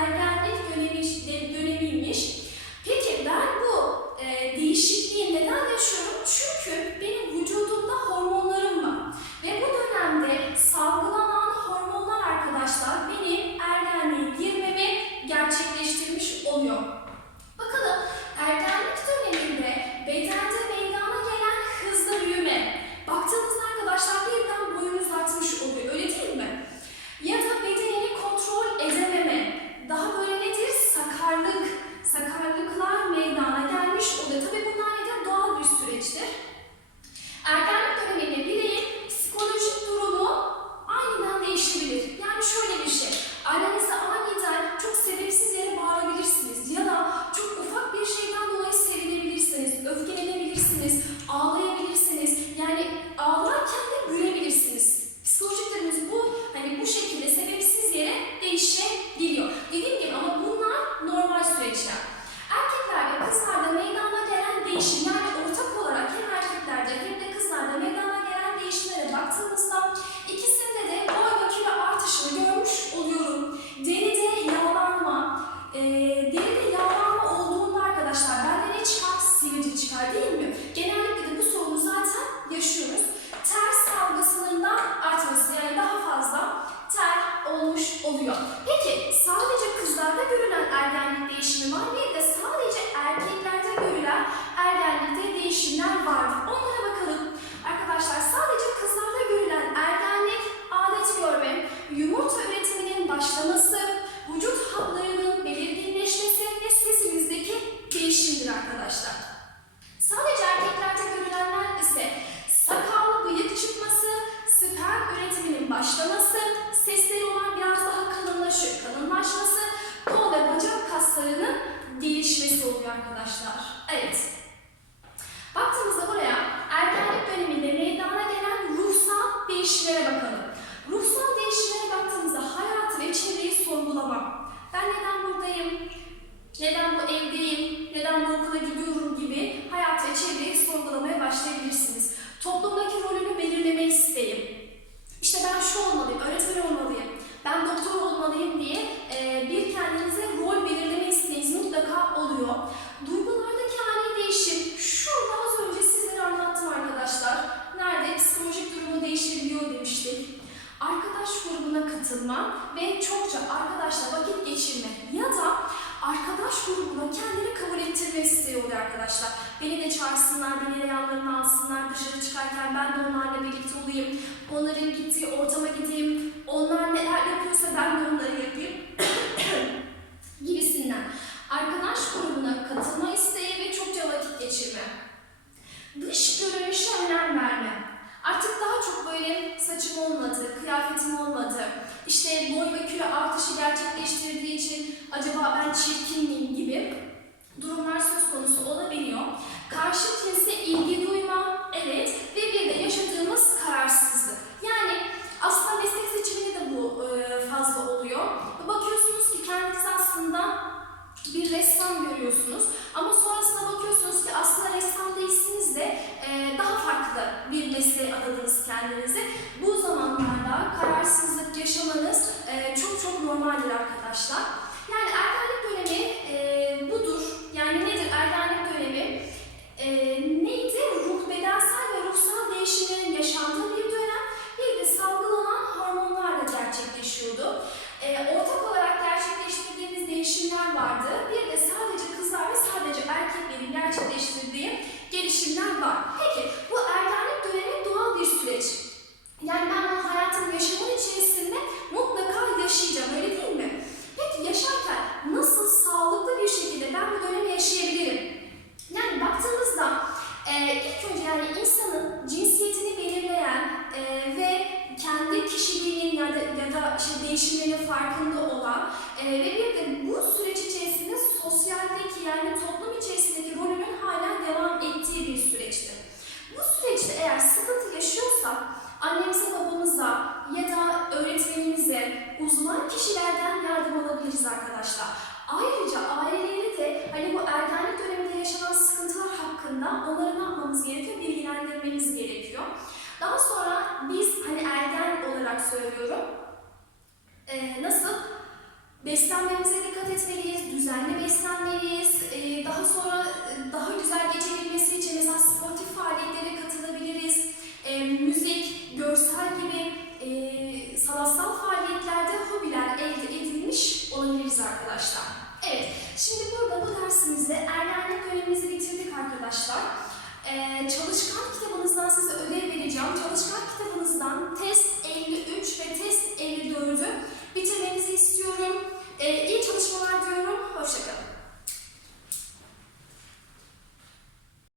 alternatif görev işleri arkadaşlar. Evet. Baktığımızda buraya ergenlik döneminde meydana gelen ruhsal değişimlere bakalım. Ruhsal değişimlere baktığımızda hayatı ve çevreyi sorgulama. Ben neden buradayım? Neden bu evdeyim? Neden bu okula gidiyorum gibi hayat ve çevreyi sorgulamaya başlayabilirsiniz. Toplumdaki rolünü belirleme isteğim. İşte ben şu olmalıyım, öğretmen olmalıyım, ben doktor olmalıyım diye katılma ve çokça arkadaşla vakit geçirme ya da arkadaş grubuna kendini kabul ettirme isteği oluyor arkadaşlar. Beni de çağırsınlar, beni de yanlarına alsınlar, dışarı çıkarken ben de onlarla birlikte olayım, onların gittiği ortama gideyim, onlar neler yapıyorsa ben de onları yapayım. artık daha çok böyle saçım olmadı, kıyafetim olmadı, işte boy ve kilo artışı gerçekleştirdiği için acaba ben çirkin miyim gibi durumlar bir ressam görüyorsunuz. Ama sonrasında bakıyorsunuz ki aslında ressam değilsiniz de e, daha farklı bir mesleğe adadınız kendinizi. Bu zamanlarda kararsızlık yaşamanız e, çok çok normaldir arkadaşlar. Yani ergenlik dönemi e, budur. Yani nedir ergenlik dönemi? E, neydi? Ruh, bedensel ve ruhsal değişimlerin yaşandığı bir dönem. Bir de salgılanan hormonlarla gerçekleşiyordu. E, ortak olarak vardı. Bir de sadece kızlar ve sadece erkeklerin gerçekleştirdiği gelişimler var. Peki bu ergenlik dönemi doğal bir süreç. Yani ben bunu hayatımın yaşamın içerisinde mutlaka yaşayacağım öyle değil mi? Peki yaşarken nasıl sağlıklı bir şekilde ben bu dönemi yaşayabilirim? Yani baktığımızda e, ilk önce yani insanın cinsiyetini belirleyen e, ve kendi kişiliğinin ya da, ya da işte değişimlerinin farkında olan e, ve bir sosyaldeki yani toplum içerisindeki rolünün hala devam ettiği bir süreçtir. Bu süreçte eğer sıkıntı yaşıyorsak annemize babamıza ya da öğretmenimize uzman kişilerden yardım alabiliriz arkadaşlar. Ayrıca aileleri de hani bu ergenlik döneminde yaşanan sıkıntılar hakkında onları ne yapmamız gerekiyor? Bilgilendirmemiz gerekiyor. Daha sonra biz hani ergen olarak söylüyorum. Ee, nasıl? Beslenmemize dikkat etmeliyiz, düzenli beslenmeliyiz. Ee, daha sonra daha güzel geçebilmesi için mesela sportif faaliyetlere katılabiliriz. Ee, müzik, görsel gibi e, sanatsal faaliyetlerde hobiler elde edilmiş olabiliriz arkadaşlar. Evet, şimdi burada bu dersimizde ergenlik dönemimizi bitirdik arkadaşlar. Ee, çalışkan kitabınızdan size ödev